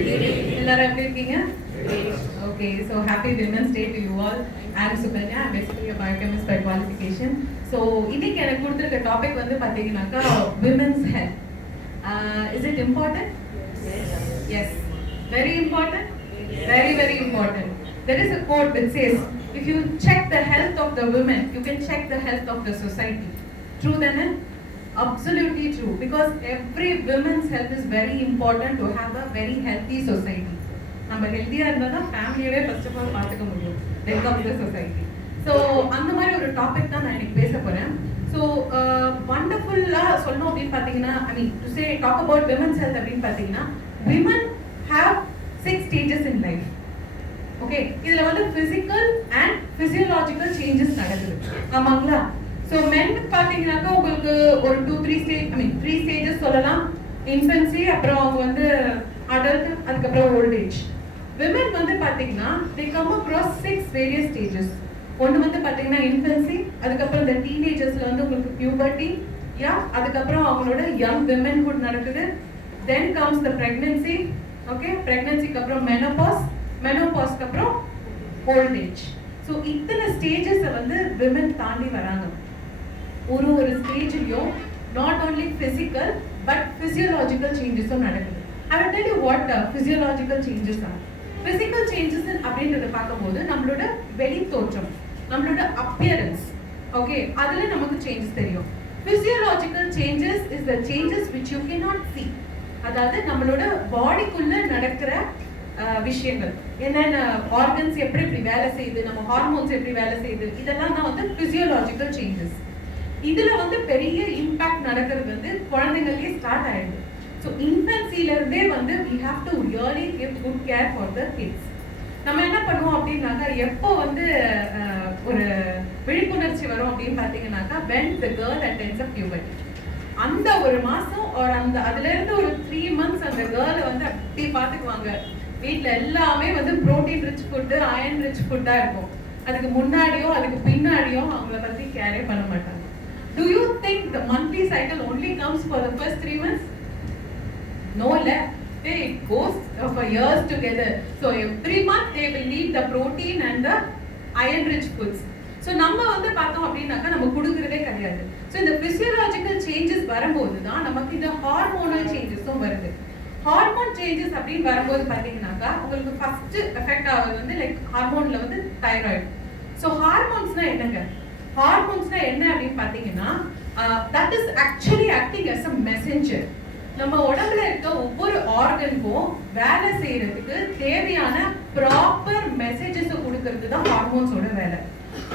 எல்லாரும் எப்படி இருக்கீங்க? Okay, so happy Women's Day to you all. I am Sukanya. I'm basically a biochemist by qualification. So இன்னைக்கு எனக்கு கொடுத்திருக்க டாபிக் வந்து பாத்தீங்கன்னாக்கா women's health. Is it important? Yes. Very important? Very, very important. There is a quote that says, if you check the health of the women, you can check the health of the society. True then? Absolutely true. Because every women's health is very important to have a very healthy society. நம்ம ஹெல்த்தியாக இருந்தால் தான் ஃபேமிலியவே first of all பார்த்துக்க முடியும். தென் comes the society. So அந்த மாதிரி ஒரு topic தான் நான் இன்னைக்கு பேச போகிறேன். ஸோ வண்டர்ஃபுல்லாக சொல்லணும் அப்படின்னு பார்த்தீங்கன்னா, I mean to say talk about women's health அப்படின்னு பார்த்தீங்கன்னா, women have 6 stages in life. Okay, இதில் வந்து ஃபிசிக்கல் அண்ட் ஃபிசியோலாஜிக்கல் சேஞ்சஸ் நடக்குது, ஆமாங்களா? ஸோ மென் பார்த்தீங்கன்னாக்கா உங்களுக்கு ஒரு 2-3 ஸ்டேஜ், ஐ மீன் 3 ஸ்டேஜஸ் சொல்லலாம். இன்ஃபென்சி, அப்புறம் அவங்க வந்து அடல்ட், அதுக்கப்புறம் ஓல்ட் ஏஜ். விமன் வந்து பார்த்தீங்கன்னா they come across 6 various stages. ஒன்று வந்து பார்த்தீங்கன்னா இன்ஃபென்சி, அதுக்கப்புறம் இந்த டீனேஜர்ஸில் வந்து உங்களுக்கு பியூபர்ட்டி, அதுக்கப்புறம் அவங்களோட யங் விமென்ஹுட் நடக்குது. Then comes the pregnancy. Okay, ப்ரெக்னன்சிக்கு அப்புறம் மெனோபாஸ், மெனோபாஸ்க்கு அப்புறம் ஓல்ட் ஏஜ். ஸோ இத்தனை ஸ்டேஜஸை வந்து விமன் தாண்டி வராங்க. ஒரு ஸ்டேஜ்லையும் not only physical but physiological சேஞ்சஸும் நடக்குது. I will tell you what physiological changes are. Physical changes அப்படின்றத பார்க்கும்போது நம்மளோட வெளி தோற்றம், நம்மளோட appearance, okay, அதுல நமக்கு changes தெரியும். Physiological changes is the changes which you cannot see. அதாவது நம்மளோட பாடிக்குள்ள நடக்கிற விஷயங்கள், என்னென்ன ஆர்கன்ஸ் எப்படி வேலை செய்யுது, நம்ம ஹார்மோன்ஸ் எப்படி வேலை செய்யுது, இதெல்லாம் தான் வந்து physiological changes. இதுல வந்து பெரிய இம்பாக்ட் நடக்கிறது வந்து குழந்தைங்களுக்கே ஸ்டார்ட் ஆயிடுது. So infancyல இருந்தே வந்து we have to really give good care for the kids. நம்ம என்ன பண்ணுவோம் அப்படின்னாக்கா, எப்போ வந்து ஒரு விழிப்புணர்ச்சி வரும் அப்படின்னு பார்த்தீங்கன்னாக்கா when the girl attains a puberty. அந்த ஒரு மாசம் ஒரு அந்த அதுல இருந்து ஒரு 3 months அந்த கேர்ளை வந்து அப்படி பார்த்துக்குவாங்க. வீட்டில் எல்லாமே வந்து protein rich food, iron rich ஃபுட்டாக இருக்கும். அதுக்கு முன்னாடியோ அதுக்கு பின்னாடியோ அவங்கள பற்றி கேரே பண்ண மாட்டாங்க. Do you think the monthly cycle only comes for the first 3 months? No, it goes for years together. So every month they will need the protein and the iron rich foods. So நம்ம வந்து பார்த்தோம் அப்படின்னாக்கா நம்ம கொடுக்கறதே கிடையாது. So இந்த physiological changes வரும்போது தான் நமக்கு இந்த ஹார்மோனல் சேஞ்சஸும் வருது. ஹார்மோன் சேஞ்சஸ் அப்படின்னு வரும்போது பார்த்தீங்கன்னாக்கா உங்களுக்கு ஃபர்ஸ்ட் எஃபெக்ட் ஆகுது வந்து லைக் ஹார்மோன்ல வந்து தைராய்டு. ஸோ ஹார்மோன்ஸ்னா என்னங்க? ஹார்மோன்ஸ்னா என்ன அப்படின்னு பார்த்தீங்கன்னா, that is actually acting as a messenger. நம்ம உடம்புல இருக்க ஒவ்வொரு ஆர்கனுக்கும் வேலை செய்யறதுக்கு தேவையான ப்ராப்பர் மெசேஜஸ் கொடுக்கறது தான் ஹார்மோன்ஸோட வேலை.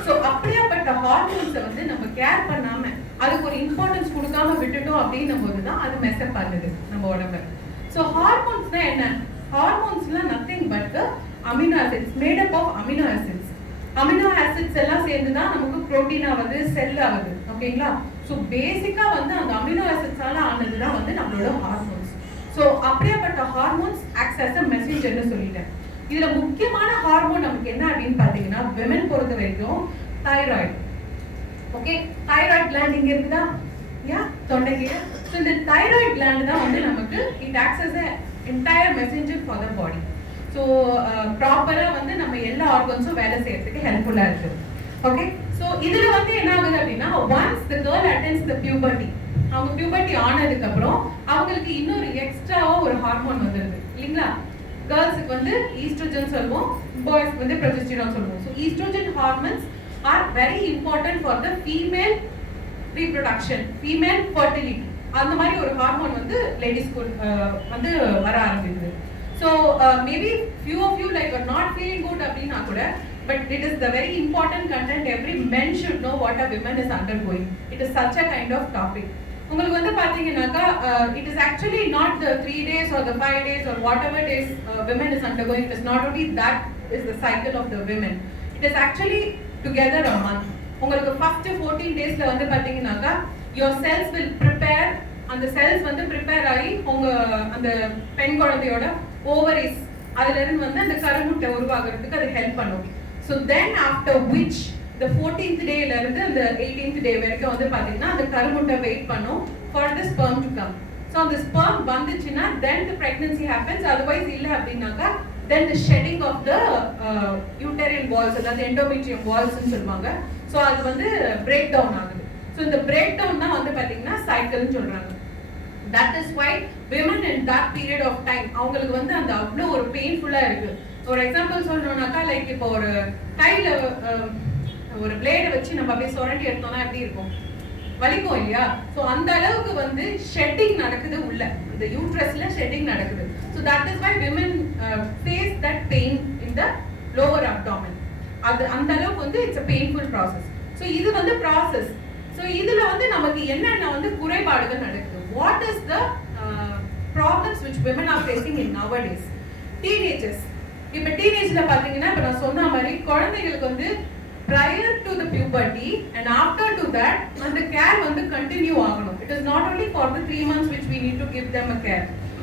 ஸோ அப்படியாப்பட்ட ஹார்மோன்ஸை வந்து நம்ம கேர் பண்ணாம அதுக்கு ஒரு இம்பார்ட்டன்ஸ் கொடுக்காம விட்டுட்டோம் அப்படின்னும் போது தான் அது மெஸ்அப் பண்ணுது நம்ம உடம்புல. ஸோ ஹார்மோன்ஸ்னா என்ன? ஹார்மோன்ஸ்லாம் nothing but amino acids, made up of amino acids. Amino acids எல்லாம் சேர்ந்து தான் நமக்கு புரோட்டீன் ஆகுது, செல் ஆகுது, ஓகேங்களா? ஸோ பேசிக்கா வந்து அந்த அமினோ ஆசிட்ஸால ஆனது தான் வந்து நம்மளோட ஹார்மோன்ஸ். ஸோ அப்படியாப்பட்ட ஹார்மோன்ஸ் ஆக்ட்ஸ் ஆஸ் அ மெசேஞ்சர்னு சொல்லிட்டேன். இதுல முக்கியமான ஹார்மோன் நமக்கு என்ன அப்படின்னு பாத்தீங்கன்னா, விமன் பொறுத்த வரைக்கும் தைராய்டு. ஓகே, தைராய்டு கிளாண்ட் இங்க இருக்குதா? தொண்டைக்கு. ஸோ இந்த தைராய்டு கிளாண்ட் தான் வந்து நமக்கு it acts as a entire messenger for the body. So ப்ராப்பராக வந்து நம்ம எல்லா ஆர்கன்ஸும் வேலை செய்யறதுக்கு ஹெல்ப்ஃபுல்லாக இருக்கு. ஓகே, ஸோ இதுல வந்து என்ன ஆகுது அப்படின்னா, once the girl attends the puberty, அவங்க பியூபர்ட்டி ஆனதுக்கு அப்புறம் அவங்களுக்கு இன்னொரு எக்ஸ்ட்ராவா ஒரு ஹார்மோன் வந்துருது இல்லைங்களா? கேர்ள்ஸுக்கு வந்து ஈஸ்ட்ரோஜன் சொல்லுவோம், பாய்ஸ்க்கு வந்து ப்ரொஜெஸ்டரான் சொல்லுவோம். So oestrogen hormones are very important for the female reproduction, female fertility. அந்த மாதிரி ஒரு ஹார்மோன் வந்து லேடிஸ்க்கு வந்து வர ஆரம்பிக்குது. So maybe few of you like are not feeling good அப்படின்னா கூட, but it is the very important content. Every men should know what a woman is undergoing. It is such a kind of topic. உங்களுக்கு வந்து பாத்தீங்கன்னாக்கா it is actually not the 3 days or the 5 days or whatever days women is undergoing. It is not only that is the cycle of the women. It is actually together a month. உங்களுக்கு first 14 daysல வந்து பாத்தீங்கன்னாக்கா your cells will prepare, அந்த cells வந்து prepare ஆகி உங்க அந்த பெண் குழந்தையோட ஓவரிஸ் அதுல இருந்து வந்து அந்த கருமுட்டை உருவாகிறதுக்கு அது ஹெல்ப் பண்ணும். So then after which the 14th டேல இருந்து அந்த 18th டே வரைக்கும் வந்து பாத்தீங்கன்னா அந்த கருமுட்டை வெயிட் பண்ணும் for the sperm to come. So அந்த ஸ்பெர்ம் வந்துச்சுன்னா தென் தி பிரெக்னன்சி ஹேப்பன்ஸ். அதர்வைஸ் இல்லை அப்படின்னாக்கா then the shedding of the uterine walls, அதாவது endometrium walls ன்னு சொல்லுவாங்க. ஸோ அது வந்து பிரேக் டவுன் ஆகுது. ஸோ இந்த பிரேக் டவுன் தான் வந்து பார்த்தீங்கன்னா சைக்கிள்னு சொல்றாங்க. That is why women in that period of time அவங்களுக்கு வந்து அந்த அவ்வளோ ஒரு பெயின்ஃபுல்லா இருக்கு. ஒரு எக்ஸாம்பிள் சொல்லணும்னாக்கா லைக் இப்போ ஒரு கையில ஒரு பிளேடை வச்சு நம்ம அப்படியே சுரண்டி எடுத்தோம்னா எப்படி இருக்கும், வலிக்கும் இல்லையா? ஸோ அந்த அளவுக்கு வந்து ஷெட்டிங் நடக்குது உள்ள இந்த யூட்ரஸ்ல ஷெட்டிங் நடக்குது. So that is why women face that pain in the lower abdomen. அது அந்த அளவுக்கு வந்து it's a painful process. So இது வந்து ப்ராசஸ். ஸோ இதுல வந்து நமக்கு என்னென்ன வந்து குறைபாடுகள் நடக்குது, what is the problems which women R facing in nowadays. Teenagers, இப்போ டீனேஜ்ல பாத்தீங்கன்னா இப்போ நான் சொன்ன மாதிரி குழந்தைகளுக்கு வந்து prior to the puberty and after to that and the care வந்து continue ஆகணும். It is not only for the 3 months which we need to give them a care.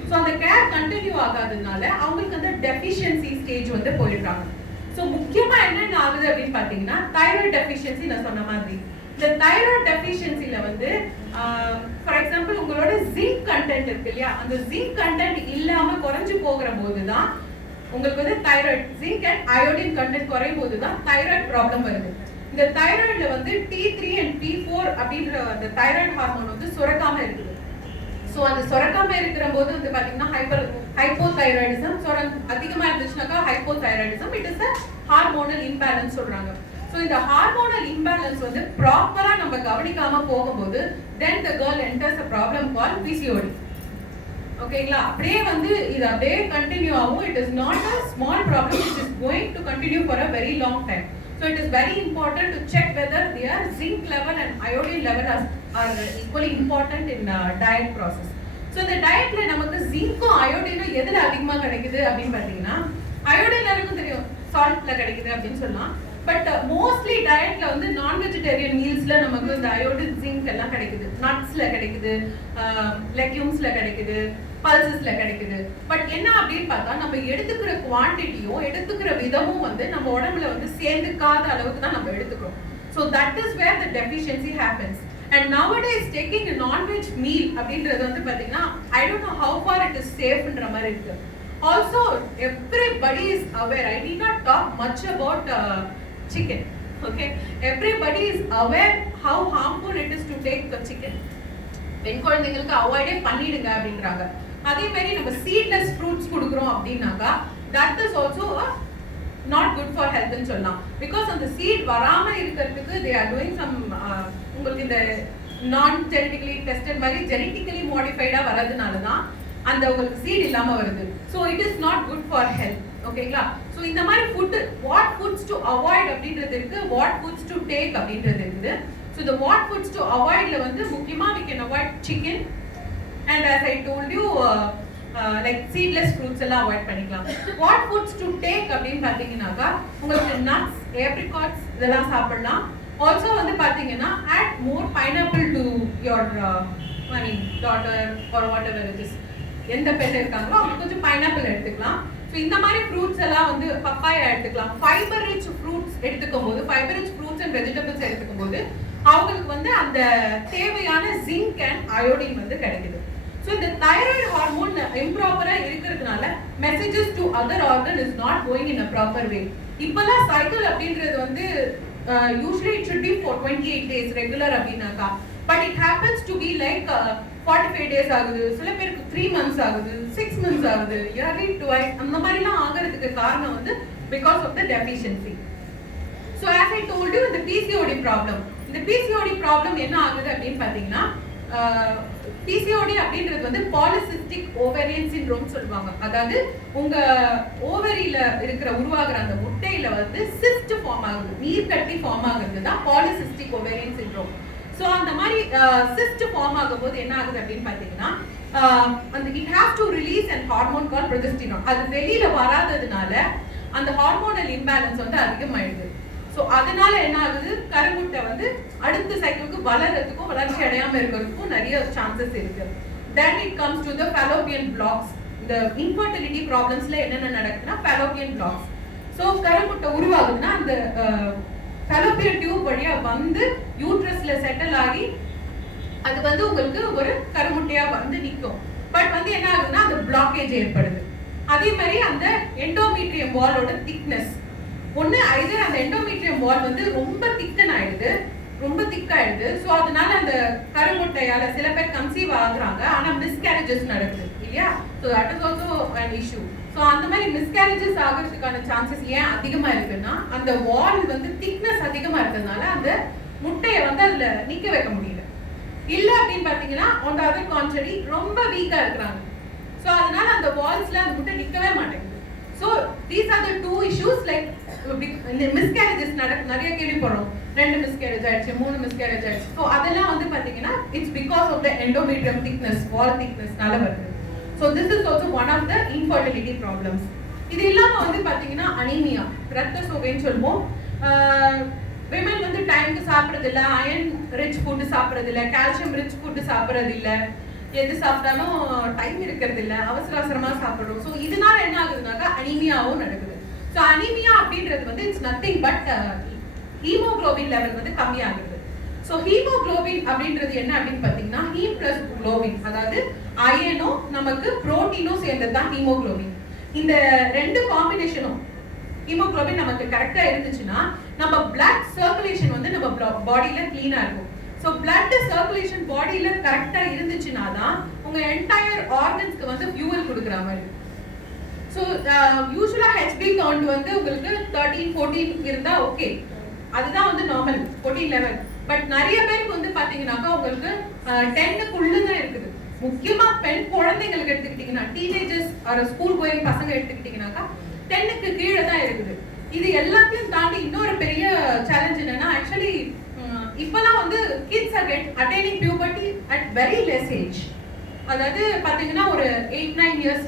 So அந்த care continue ஆகாததுனால அவங்களுக்கு அந்த deficiency stage வந்து போயிடுறாங்க. So முக்கியமா என்ன ஆகுது அப்படின்னு பாத்தீங்கன்னா thyroid deficiency நான் சொன்ன மாதிரி. இந்த thyroid deficiencyல வந்து for example உங்களோட zinc content இருக்கு இல்லையா, அந்த zinc content இல்லாம குறைஞ்சு போகிற போது தான் உங்களுக்கு வந்து thyroid zinc and iodine content குறையும் போது தான் தைராய்டு ப்ராப்ளம் வருது. இந்த தைராய்டுல வந்து T3 and T4 அப்படின்ற அந்த தைராய்டு ஹார்மோன் வந்து சுரக்காம இருக்குது. ஸோ அந்த சுரக்காம இருக்கிற போது வந்து பாத்தீங்கன்னா ஹைப்போதைராய்டிசம், அதிகமா இருந்துச்சுனாக்கா hypothyroidism, it is a hormonal imbalance சொல்றாங்க. ஸோ இந்த ஹார்மோனல் இம்பேலன்ஸ் வந்து ப்ராப்பரா நம்ம கவனிக்காம போகும்போது then the girl enters a problem called PCOD. ஓகேங்களா? அப்படியே வந்து இது அப்படியே கண்டினியூ ஆகும். It is not a small problem, it is going to continue for a very long time. So it is very important to check weather their zinc level and iodine level or equally important in diet process. So இந்த டயட்ல நமக்கு ஜிங்க்கும் அயோடினும் எதில் அதிகமாக கிடைக்குது அப்படின்னு பார்த்தீங்கன்னா, iodine எல்லாருக்கும் தெரியும் சால்ட்ல கிடைக்குது அப்படின்னு சொல்லலாம். பட் மோஸ்ட்லி டயட்ல வந்து நான் வெஜிடேரியன் மீல்ஸ்ல நமக்கு இந்த அயோடின் ஜிங்க் எல்லாம் கிடைக்குது, நட்ஸ்ல கிடைக்குது, லெக்யூம்ஸ்ல கிடைக்குது, பல்சஸ்ல கிடைக்குது. பட் என்ன அப்படின்னு பார்த்தா நம்ம எடுத்துக்கிற குவான்டிட்டியும் எடுத்துக்கிற விதமும் வந்து நம்ம உடம்புல வந்து சேர்ந்துக்காத அளவுக்கு தான் நம்ம எடுத்துக்கிறோம். So that is where the deficiency happens. And nowadays taking non veg meal அப்படின்றது வந்து பார்த்தீங்கன்னா I don't know how far it is சேஃப்ன்ற மாதிரி இருக்கு. Also everybody is aware, I need not talk much about chicken. Okay, everybody is aware how harmful it is to take the chicken. பெண் குழந்தைகளுக்கு அவாய்டே பண்ணிடுங்க அப்படின்றாங்க. அதே மாதிரி நம்ம சீட்லெஸ் ஃப்ரூட்ஸ் கொடுக்குறோம் அப்படின்னாக்கா that is also not good for health ன்னு சொல்லலாம். பிகாஸ் அந்த சீட் வராம இருக்கிறதுக்கு they are doing some உங்களுக்கு இந்த நான் ஜெனடிக்கலி டெஸ்டட் மாதிரி ஜெனடிக்கலி மாடிஃபைடா வரதுனால தான் அந்த உங்களுக்கு சீட் இல்லாம வருது. So it is not good for health. ஓகேங்களா? ஸோ இந்த மாதிரி food what foods to avoid அப்படின்றது இருக்கு, வாட் ஃபுட்ஸ் டு டேக் அப்படின்றது இருக்குது. ஸோ இந்த வாட் ஃபுட்ஸ் டு அவாய்ட்ல வந்து முக்கியமா we can avoid chicken and as I told you like seedless fruits எல்லாம் அவாய்ட் பண்ணிக்கலாம். வாட் ஃபுட்ஸ் டு டேக் அப்படின்னு பார்த்தீங்கன்னாக்கா உங்களுக்கு நட்ஸ், ஏப்ரிகாட்ஸ் இதெல்லாம் சாப்பிடலாம். ஆல்சோ வந்து பார்த்தீங்கன்னா add more pineapple to your I mean daughter or whatever it is. எந்த பெண் இருக்காங்களோ அவங்க கொஞ்சம் பைனாப்பிள் எடுத்துக்கலாம். ஸோ இந்த மாதிரி ஃப்ரூட்ஸ் எல்லாம் வந்து பப்பாயா எடுத்துக்கலாம். ஃபைபர் ரிச் ஃப்ரூட்ஸ் எடுத்துக்கும் போது, fibre rich fruits and vegetables எடுத்துக்கும் போது அவங்களுக்கு வந்து அந்த தேவையான ஜிங்க் அண்ட் அயோடின் வந்து கிடைக்குது. ஸோ இந்த தைராய்டு ஹார்மோன் இம்ப்ராப்பரா இருக்கிறதுனால messages to other organ is not going in a proper way. இப்பெல்லாம் சைக்கிள் அப்படின்றது வந்து usually it should be for 28 days regular அப்படின்னாக்கா, but it happens to be like 45 days ஆகுது, சில பேருக்கு 3 months ஆகுது, 6 months ஆகுது, இயர்லி ட்வைஸ் அந்த மாதிரிலாம் ஆகிறதுக்கு காரணம் வந்து because of the deficiency. So as I told you இந்த பிசிஓடி ப்ராப்ளம், இந்த பிசிஓடி ப்ராப்ளம் என்ன ஆகுது அப்படின்னு பார்த்தீங்கன்னா, பிசிஓடி அப்படின்றது வந்து பாலிசிஸ்டிக் ஓவேரியன் சிண்ட்ரோம் சொல்லுவாங்க. அதாவது உங்க ஓவரியில இருக்கிற உருவாகிற அந்த முட்டையில வந்து சிஸ்ட் ஃபார்ம் ஆகுது, நீர் கட்டி ஃபார்ம் ஆகுறது தான் பாலிசிஸ்டிக் ஓவேரியன் சிண்ட்ரோம். ஸோ அந்த மாதிரி சிஸ்ட் ஃபார்ம் ஆகும்போது என்ன ஆகுது அப்படின்னு பார்த்தீங்கன்னா, அந்த it has to release and hormone call progesterone. அது வெளியில வராததுனால அந்த ஹார்மோனல் இம்பேலன்ஸ் வந்து அதிகமாயிடுது. ஸோ அதனால என்ன ஆகுது, கருமுட்டை வந்து அடுத்த சைக்கிளுக்கு வளர்றதுக்கும் வளர்ச்சி அடையாம இருக்கிறதுக்கும் நிறைய சான்சஸ் இருக்கு. Then it comes to the fallopian blocks. இந்த இன்ஃபர்டிலிட்டி ப்ராப்ளம்ஸ்ல என்னென்ன நடக்குதுன்னா ஃபெலோப்பியன் பிளாக்ஸ். ஸோ கருமுட்டை உருவாகுதுன்னா அந்த ஃபெலோப்பியன் டியூப் வழியா வந்து யூட்ரஸ்ல செட்டில் ஆகி அது வந்து உங்களுக்கு ஒரு கருமுட்டையா வந்து நிற்கும். பட் வந்து என்ன ஆகுதுன்னா அந்த பிளாக்கேஜ் ஏற்படுது. அதே மாதிரி அந்த எண்டோமீட்ரியம் வாலோட திக்னஸ் ஒன்று ஐதர் அந்த எண்டோமீட்ரியம் வால் வந்து ரொம்ப திக்கன் ஆயிடுது, ரொம்ப திக்காயிடுது. ஸோ அதனால அந்த கருமுட்டையால சில பேர் கன்சீவ் ஆகுறாங்க, ஆனால் மிஸ்கேரேஜஸ் நடக்குது இல்லையா? So that is also an issue. So அந்த மாதிரி மிஸ்கேரேஜஸ் ஆகிறதுக்கான சான்சஸ் ஏன் அதிகமாக இருக்குன்னா அந்த வால் வந்து திக்னஸ் அதிகமாக இருக்கிறதுனால அந்த முட்டையை வந்து அதில் நிற்க வைக்க முடியல. இல்லை அப்படின்னு பார்த்தீங்கன்னா ஆன் த அதர் கான்ட்ரரி ரொம்ப வீக்காக இருக்கிறாங்க. ஸோ அதனால அந்த வால்ஸ்ல அந்த முட்டை நிற்கவே மாட்டேங்குது. So these are the two issues. Like miscarriages நிறைய கேள்விப்படுறோம், 2 மிஸ்கேரேஜ் ஆயிடுச்சு, 3 மிஸ்கேரேஜ் ஆயிடுச்சு. ஸோ அதெல்லாம் வந்து பார்த்தீங்கன்னா it's because of the endometrium thickness, wall திக்னஸ்னால வருது. So this is also one of the infertility problems. இது இல்லாமல் வந்து பார்த்தீங்கன்னா அனீமியா, ரத்த சோகைன்னு சொல்லுவோம். விமன் வந்து டைமுக்கு சாப்பிட்றது இல்லை, அயன் ரிச் ஃபுட்டு சாப்பிட்றது இல்லை, கால்சியம் ரிச் ஃபுட்டு சாப்பிட்றது இல்லை, எது சாப்பிட்டாலும் டைம் இருக்கிறது இல்லை, அவசரமா சாப்பிடுறோம். ஸோ இதனால என்ன ஆகுதுனாக்கா அனீமியாவும் நடக்குது. ஸோ அனீமியா அப்படின்றது வந்து it's nothing but haemoglobin level வந்து கம்மியாகுது. ஸோ ஹீமோகுளோபின் அப்படின்றது என்ன அப்படின்னு பார்த்தீங்கன்னா ஹீம் பிளஸ் குளோபின், அதாவது அயனும் நமக்கு புரோட்டீனும் சேர்ந்தது தான் ஹீமோகுளோபின். இந்த 2 காம்பினேஷனும் ஹீமோகுளோபின் நமக்கு கரெக்டா இருந்துச்சுன்னா நம்ம பிளட் சர்க்குலேஷன் வந்து நம்ம பாடியில கிளீனா இருக்கும். ஸோ பிளட் சர்க்குலேஷன் பாடியில கரெக்டா இருந்துச்சுன்னா தான் உங்க என்டையர் ஆர்கன்ஸ்க்கு வந்து ஃபியூவல் கொடுக்குற மாதிரி. ஸோ யூஸ்வலா ஹெச்பி கவுண்ட் வந்து உங்களுக்கு 13-14 இருந்தா ஓகே, அதுதான் வந்து நார்மல் 14 லெவல். பட் நிறைய பேருக்கு வந்து பாத்தீங்கன்னாக்கா உங்களுக்கு 10க்குள்ள தான் இருக்குது. முக்கியமா பெண் குழந்தைங்களுக்கு எடுத்துக்கிட்டீங்கன்னா, டீனேஜர்ஸ் ஆர் ஸ்கூல் கோயிங் பசங்க எடுத்துக்கிட்டீங்கன்னாக்கா 10க்கு கீழே தான் இருக்குது. இது எல்லாத்தையும் தாண்டி இன்னொரு பெரிய சேலஞ்ச் என்னன்னா ஆக்சுவலி இப்பெல்லாம் வந்து kids are attaining puberty at very less age. அதாவது பாத்தீங்கன்னா ஒரு 8-9 இயர்ஸ்